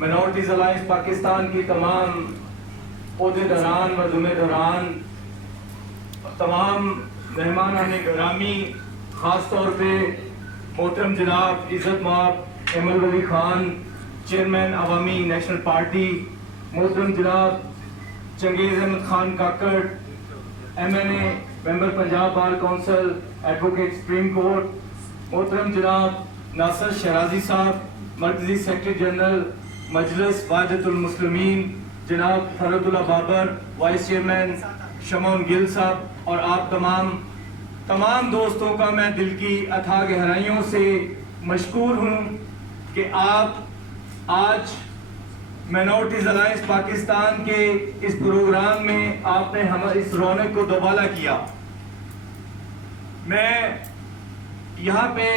Minorities alliance Pakistan کی تمام عہدیداران و ذمہ داران، تمام مہمانان گرامی، خاص طور پہ محترم جناب عزت مآب Aimal Wali Khan, chairman Awami National Party, محترم جناب Changez Ahmed Khan Kakar, MNA member Punjab bar council, advocate supreme court, محترم جناب ناصر شیرازی صاحب، مرکزی سیکرٹری جنرل مجلس وحدت المسلمین، جناب فرد اللہ بابر، وائس چیئرمین شمعون گل صاحب، اور آپ تمام دوستوں کا میں دل کی اتھاہ گہرائیوں سے مشکور ہوں کہ آپ آج منورٹیز الائنس پاکستان کے اس پروگرام میں آپ نے ہماری اس رونق کو دوبالا کیا۔ میں یہاں پہ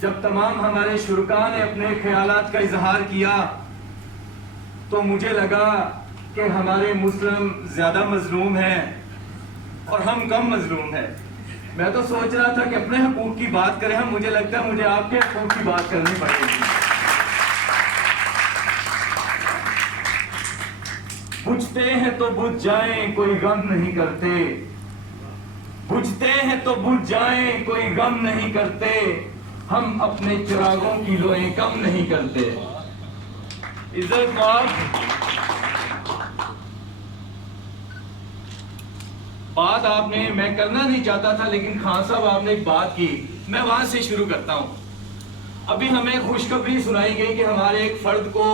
جب تمام ہمارے شرکاء نے اپنے خیالات کا اظہار کیا تو مجھے لگا کہ ہمارے مسلم زیادہ مظلوم ہیں اور ہم کم مظلوم ہیں۔ میں تو سوچ رہا تھا کہ اپنے حقوق کی بات کریں ہم، مجھے لگتا ہے مجھے آپ کے حقوق کی بات کرنی پڑے گی۔ بجھتے ہیں تو بجھ جائیں کوئی غم نہیں کرتے، بجھتے ہیں تو بجھ جائیں کوئی غم نہیں کرتے، ہم اپنے چراغوں کی لوئیں کم نہیں کرتے۔ عزت مآب، بات آپ نے، میں کرنا نہیں چاہتا تھا لیکن خان صاحب آپ نے ایک بات کی، میں وہاں سے شروع کرتا ہوں۔ ابھی ہمیں خوشخبری سنائی گئی کہ ہمارے ایک فرد کو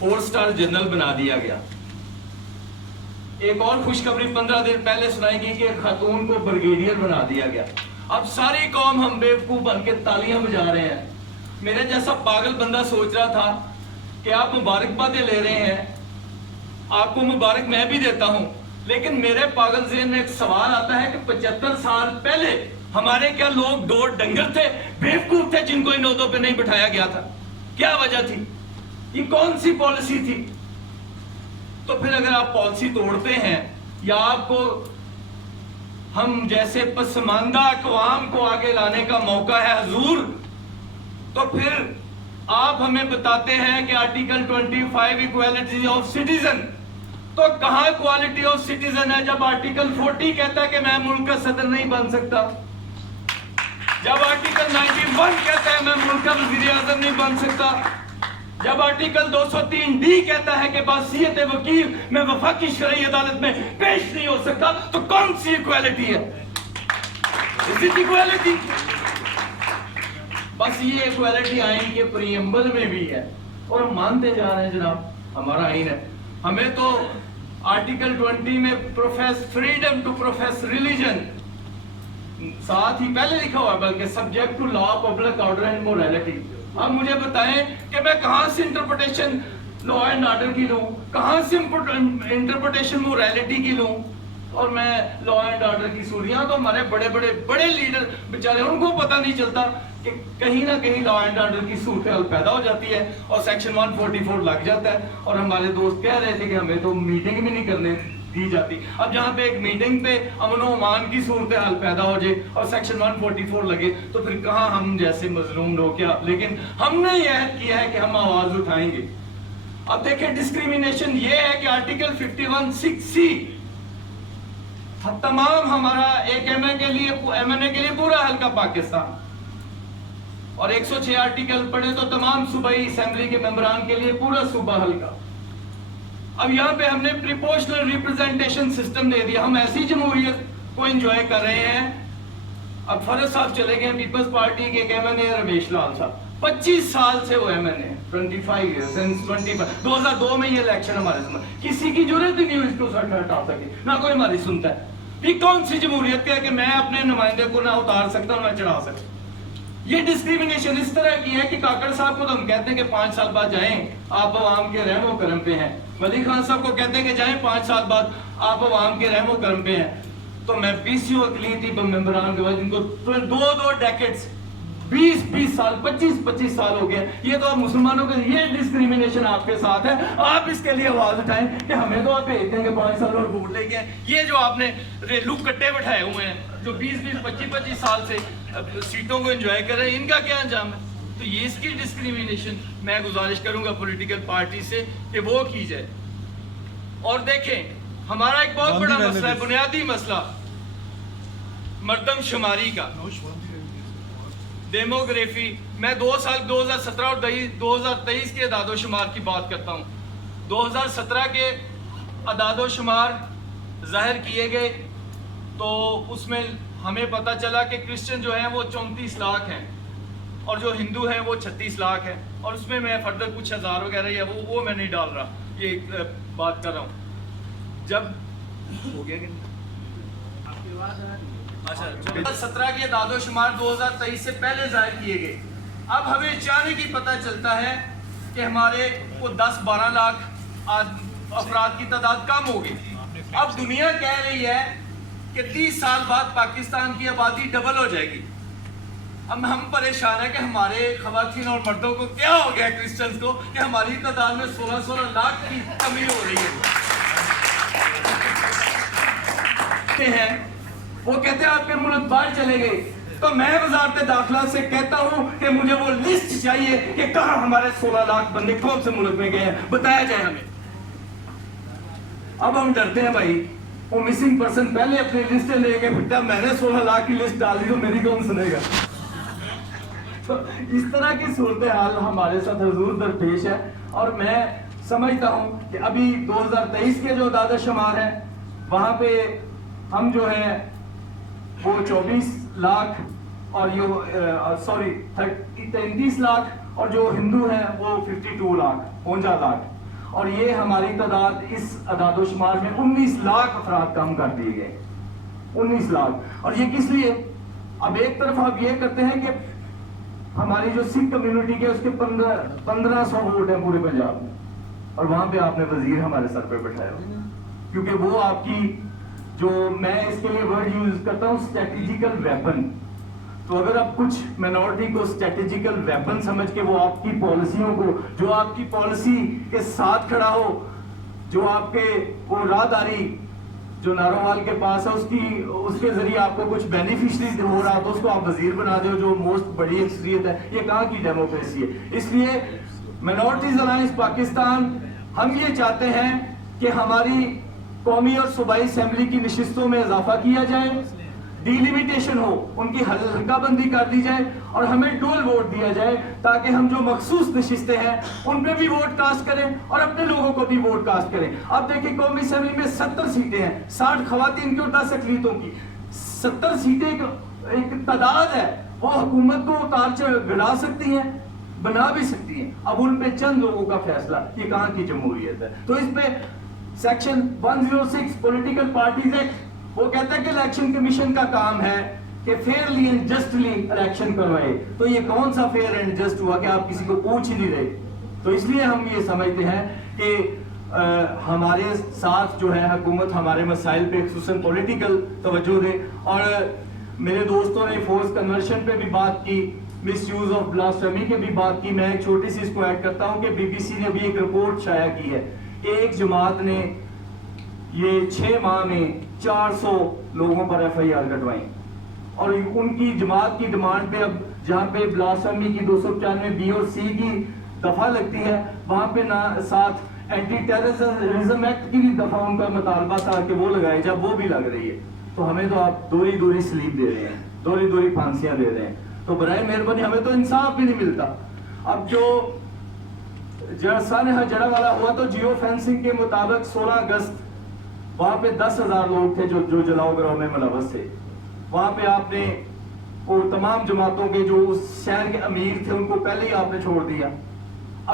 4 اسٹار جنرل بنا دیا گیا۔ ایک اور خوشخبری 15 دن پہلے سنائی گئی کہ ایک خاتون کو بریگیڈیئر بنا دیا گیا۔ اب ساری قوم ہم بیوقوف بن کے تالیاں بجا رہے ہیں۔ میرے جیسا پاگل بندہ سوچ رہا تھا کہ آپ مبارکبادیں لے رہے ہیں، آپ کو مبارک میں بھی دیتا ہوں، لیکن میرے پاگل ذہن میں ایک سوال آتا ہے کہ 75 سال پہلے ہمارے کیا لوگ دو ڈنگر تھے، بیوقوف تھے جن کو ان عہدوں پہ نہیں بٹھایا گیا تھا؟ کیا وجہ تھی؟ یہ کون سی پالیسی تھی؟ تو پھر اگر آپ پالیسی توڑتے ہیں یا آپ کو ہم جیسے پسماندہ اقوام کو آگے لانے کا موقع ہے حضور، تو پھر آپ ہمیں بتاتے ہیں کہ آرٹیکل 25 ایکوالٹی آف سٹیزن، تو کہاں ایکوالٹی آف سٹیزن ہے جب آرٹیکل 40 کہتا ہے کہ میں ملک کا صدر نہیں بن سکتا، جب آرٹیکل 91 کہتا ہے میں ملک کا وزیر اعظم نہیں بن سکتا، جب آرٹیکل 203D کہتا ہے کہ بحیثیت وکیل میں وفاقی شرعی عدالت میں پیش نہیں ہو سکتا، تو کون سی ایکوالٹی ہے؟ Is it equality؟ بس یہ ایکوالٹی آئین کے پریمبل میں بھی ہے اور ہم مانتے جا رہے ہیں جناب، ہمارا آئین ہے۔ ہمیں تو آرٹیکل 20 میں فریڈم ٹو پروفیس ریلیجن، ساتھ ہی پہلے لکھا ہوا ہے بلکہ subject to law, public order and morality. اب مجھے بتائیں کہ میں کہاں سے انٹرپریٹیشن لا اینڈ آرڈر کی لوں، کہاں سے انٹرپریٹیشن موریلٹی کی لوں؟ اور میں لا اینڈ آرڈر کی سوریاں تو ہمارے بڑے لیڈر بیچارے ان کو پتہ نہیں چلتا کہ کہیں نہ کہیں لا اینڈ آرڈر کی صورتحال پیدا ہو جاتی ہے اور سیکشن 144 لگ جاتا ہے، اور ہمارے دوست کہہ رہے تھے کہ ہمیں تو میٹنگ بھی نہیں کرنے دی جاتی۔ اب جہاں پہ ایک میٹنگ پہ امن و امان کی صورتحال پیدا ہو جائے اور سیکشن 144 لگے تو پھر کہاں ہم جیسے مظلوم لوگ کیا؟ لیکن ہم نے یہ عہد کیا ہے کہ ہم آواز اٹھائیں گے۔ اب دیکھیں ڈسکریمنیشن یہ ہے کہ آرٹیکل 51(6)(c) تمام ہمارا ایک MNA کے لیے پورا حلقہ پاکستان، اور 106 آرٹیکل پڑھے تو تمام صوبائی اسمبلی کے ممبران کے لیے پورا صوبہ حلقہ۔ اب یہاں پہ ہم نے پریپورشنل ریپرزنٹیشن سسٹم دے دیا، ہم ایسی جمہوریت کو انجوائے کر رہے ہیں۔ اب فرض صاحب چلے گئے پیپلز پارٹی کے ایک MNA رمیش لال صاحب، 25 سال سے وہ MNA، 25 years since 2002 میں یہ الیکشن ہمارے سامنے، کسی کی جرات ہی نہیں ہوئی اس کو ہٹا سکے، نہ کوئی ہماری سنتا ہے۔ یہ کون سی جمہوریت ہے کہ میں اپنے نمائندے کو نہ اتار سکتا ہوں نہ چڑھا سکتا؟ یہ ڈسکریمنیشن اس طرح کی ہے کہ کاکڑ صاحب کو تو ہم کہتے ہیں کہ 5 سال بعد جائیں، آپ عوام کے رحم و کرم پہ ہیں۔ ولی خان صاحب کو کہتے ہیں کہ جائیں 5 سال بعد، آپ عوام کے رحم و کرم پہ ہیں۔ تو میں PCO اقلیتی ممبران کے بعد جن کو 2 ڈیکیڈز 20 سال 25 سال ہو گئے، یہ تو مسلمانوں کے یہ ڈسکریمنیشن آپ کے ساتھ ہے، آپ اس کے لیے آواز اٹھائیں کہ ہمیں تو آپ بھیجتے ہیں کہ 5 سال اور ووٹ لے گئے۔ یہ جو آپ نے ریلو کٹے بٹھائے ہوئے ہیں جو 20 25 سال سے سیٹوں کو انجوائے کر رہے ہیں، ان کا کیا انجام ہے؟ تو یہ اس کی ڈسکریمنیشن میں گزارش کروں گا پولیٹیکل پارٹی سے کہ وہ کی جائے. اور دیکھیں ہمارا ایک بہت بڑا مسئلہ ہے, بنیادی مسئلہ مردم شماری کا, ڈیموگرافی. میں 2 سال 2017 اور 2023 کے اعداد و شمار کی بات کرتا ہوں. 2017 کے اعداد و شمار ظاہر کیے گئے تو اس میں ہمیں پتہ چلا کہ کرسچن جو ہیں وہ 34 لاکھ ہیں اور جو ہندو ہیں وہ 36 لاکھ ہیں. اور اس میں فردر کچھ ہزار وغیرہ یا وہ میں نہیں ڈال رہا, یہ بات کر رہا ہوں. جب ہو گیا کہ اچھا 2017 کے اعداد و شمار 2023 سے پہلے ظاہر کیے گئے. اب ہمیں اچانک ہی پتہ چلتا ہے کہ ہمارے وہ 10-12 لاکھ افراد کی تعداد کم ہوگی. اب دنیا کہہ رہی ہے کہ 30 سال بعد پاکستان کی آبادی ڈبل ہو جائے گی. اب ہم پریشان ہیں کہ ہمارے خواتین اور مردوں کو کیا ہو گیا کرسچنز کو کہ ہماری تعداد میں 16 لاکھ کی کمی ہو رہی ہے. وہ کہتے ہیں آپ کے ملک باہر چلے گئے, تو میں وزارت داخلہ سے کہتا ہوں کہ مجھے وہ لسٹ چاہیے کہ کہاں ہمارے 16 لاکھ بندے کون سے ملک میں گئے ہیں, بتایا جائے ہمیں. اب ہم ڈرتے ہیں بھائی, وہ مسنگ پرسن پہلے اپنی لسٹیں لے کے پھرتا, میں نے 16 لاکھ کی لسٹ ڈال دی تو میری کون سنے گا. تو اس طرح کی صورتحال ہمارے ساتھ حضور درپیش ہے. اور میں سمجھتا ہوں کہ ابھی 2023 کے جو اعداد و شمار ہیں وہاں پہ ہم جو ہے وہ 24 لاکھ اور یہ 33 لاکھ, اور جو ہندو ہیں وہ 52 لاکھ 52 لاکھ, اور یہ ہماری تعداد اس اعداد و شمار میں 19 لاکھ افراد کم کر دیے گئے. 19 لاکھ. اور یہ کس لیے؟ اب ایک طرف آپ یہ کرتے ہیں کہ ہماری جو سکھ کمیونٹی کے اس کے 1500 ووٹ ہیں پورے پنجاب میں, اور وہاں پہ آپ نے وزیر ہمارے سر پہ بٹھایا, کیونکہ وہ آپ کی جو میں اس کے لیے ورڈ یوز کرتا ہوں اسٹریٹجیکل ویپن. تو اگر آپ کچھ مائنورٹی کو اسٹریٹجیکل ویپن سمجھ کے وہ آپ کی پالیسیوں کو, جو آپ کی پالیسی کے ساتھ کھڑا ہو, جو آپ کے وہ راہداری جو نارووال کے پاس ہے اس کے ذریعے آپ کو کچھ بینیفیشری ہو رہا تو اس کو آپ وزیر بنا دے, جو موسٹ بڑی اکثریت ہے. یہ کہاں کی ڈیموکریسی ہے؟ اس لیے مائنورٹیز الائنس پاکستان ہم یہ چاہتے ہیں کہ ہماری قومی اور صوبائی اسمبلی کی نشستوں میں اضافہ کیا جائے, ڈیلیمیٹیشن ہو, ان کی حلقہ بندی کر دی جائے, اور ہمیں ڈول ووٹ دیا جائے تاکہ ہم جو مخصوص نشستیں ہیں ان پہ بھی ووٹ کاسٹ کریں اور اپنے لوگوں کو بھی ووٹ کاسٹ کریں. اب دیکھیں قومی اسمبلی میں 70 سیٹیں ہیں, 60 خواتین کی اور 10 اقلیتوں کی. 70 سیٹیں ایک تعداد ہے, وہ حکومت کو اتار گڑا سکتی ہیں, بنا بھی سکتی ہیں. اب ان پہ چند لوگوں کا فیصلہ, یہ کہاں کی جمہوریت ہے؟ تو اس پہ سیکشن 106 پولیٹیکل پارٹیز ایکٹ وہ کہتا ہے کہ الیکشن کمیشن کا کام ہے کہ فیئرلی اینڈ جسٹلی الیکشن کروائے. تو یہ کون سا فیئر اینڈ جسٹ ہوا کہ آپ کسی کو پوچھ ہی نہیں رہے؟ تو اس لیے ہم یہ سمجھتے ہیں کہ ہمارے ساتھ جو ہے حکومت ہمارے مسائل پہ خصوصاً پولیٹیکل توجہ دے. اور میرے دوستوں نے فورس کنورشن پہ بھی بات کی, مس یوز آف بلاسفیمی کے بھی بات کی. میں ایک چھوٹی سی اس کو ایڈ کرتا ہوں کہ بی بی سی نے بھی ایک رپورٹ شائع کی ہے. ایک جماعت نے یہ 6 ماہ میں 400 لوگوں پر ایف آئی آر کٹوائیں, اور ان کی جماعت کی ڈیمانڈ پہ اب جہاں پہ بلاسفیمی کی 295 بی اور سی کی دفعہ لگتی ہے وہاں پہ ساتھ اینٹی ٹیررزم ایکٹ کی بھی دفعہ ان کا مطالبہ تھا کہ وہ لگائے, جب وہ بھی لگ رہی ہے تو ہمیں تو آپ دوری سلیپ دے رہے ہیں, دوری پھانسیاں دے رہے ہیں. تو برائے مہربانی ہمیں تو انصاف بھی نہیں ملتا. اب جو سانحہ جڑا والا ہوا تو جیو فینسنگ کے مطابق 16 اگست وہاں پہ 10,000 لوگ تھے جو جلاؤ گراؤ میں ملوث تھے. وہاں پہ آپ نے وہ تمام جماعتوں کے جو اس شہر کے امیر تھے ان کو پہلے ہی آپ نے چھوڑ دیا.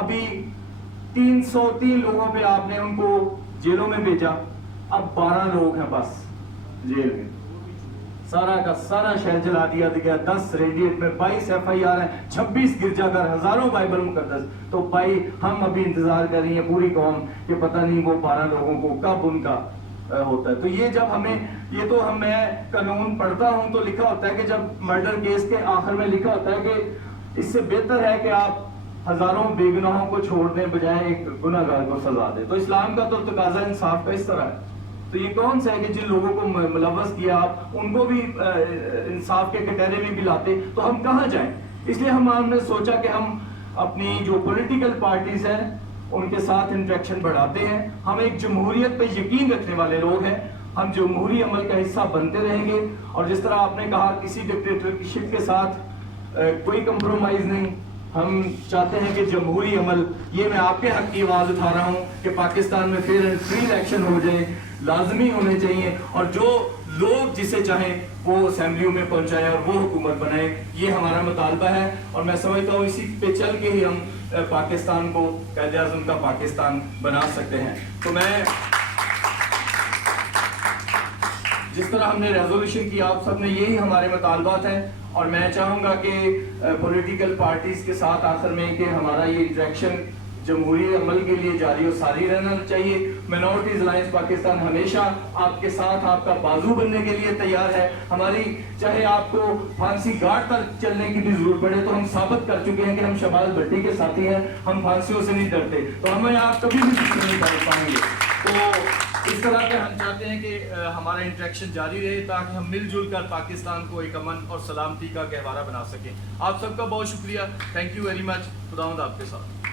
ابھی 303 لوگوں پہ آپ نے ان کو جیلوں میں بھیجا. اب 12 لوگ ہیں بس جیل میں. سارا کا سارا شہر جلا دیا گیا. 10 ریڈیٹ میں 22 ایف آئی آر ہیں, 26 گرجا گھر, ہزاروں بائبل مقدس. تو بھائی ہم ابھی انتظار کر رہی ہیں پوری قوم کہ پتہ نہیں وہ 12 لوگوں کو کب ان کا ہوتا ہے. تو یہ جب ہمیں یہ تو میں قانون پڑھتا ہوں تو لکھا ہوتا ہے کہ جب مرڈر کیس کے آخر میں لکھا ہوتا ہے کہ اس سے بہتر ہے کہ آپ ہزاروں بے گناہوں کو چھوڑ دیں بجائے ایک گناہ گار کو سزا دیں. تو اسلام کا تو تقاضا انصاف کا اس طرح ہے. تو یہ کون سا ہے کہ جن لوگوں کو ملوث کیا آپ ان کو بھی انصاف کے کٹہرے میں بھی لاتے, تو ہم کہاں جائیں؟ اس لیے ہم نے سوچا کہ ہم اپنی جو پولیٹیکل پارٹیز ہیں ان کے ساتھ انٹریکشن بڑھاتے ہیں. ہم ایک جمہوریت پہ یقین رکھنے والے لوگ ہیں, ہم جمہوری عمل کا حصہ بنتے رہیں گے, اور جس طرح آپ نے کہا کسی ڈکٹیٹرشپ کے ساتھ کوئی کمپرومائز نہیں. ہم چاہتے ہیں کہ جمہوری عمل, یہ میں آپ کے حق کی آواز اٹھا رہا ہوں کہ پاکستان میں فیئر اینڈ فری الیکشن ہو جائیں, لازمی ہونے چاہیے, اور جو لوگ جسے چاہیں وہ اسمبلیوں میں پہنچائیں اور وہ حکومت بنائیں. یہ ہمارا مطالبہ ہے, اور میں سمجھتا ہوں اسی پہ چل کے ہی ہم پاکستان کو قائد اعظم کا پاکستان بنا سکتے ہیں. تو میں جس طرح ہم نے ریزولوشن کی, آپ سب نے, یہی ہمارے مطالبات ہیں, اور میں چاہوں گا کہ پولیٹیکل پارٹیز کے ساتھ آخر میں کہ ہمارا یہ انٹریکشن جمہوری عمل کے لیے جاری و ساری رہنا چاہیے. مائنورٹیز الائنس پاکستان ہمیشہ آپ کے ساتھ, آپ کا بازو بننے کے لیے تیار ہے. ہماری چاہے آپ کو پھانسی گھاٹ پر چلنے کی بھی ضرورت پڑے, تو ہم ثابت کر چکے ہیں کہ ہم شمال بھٹی کے ساتھی ہیں, ہم پھانسیوں سے نہیں ڈرتے, تو ہمیں آپ کبھی بھی کچھ نہیں کر پائیں گے. تو اس طرح کے ہم چاہتے ہیں کہ ہمارا انٹریکشن جاری رہے تاکہ ہم مل جل کر پاکستان کو ایک امن اور سلامتی کا گہوارہ بنا سکیں. آپ سب کا بہت شکریہ. Thank you very much. خداوند آپ کے ساتھ.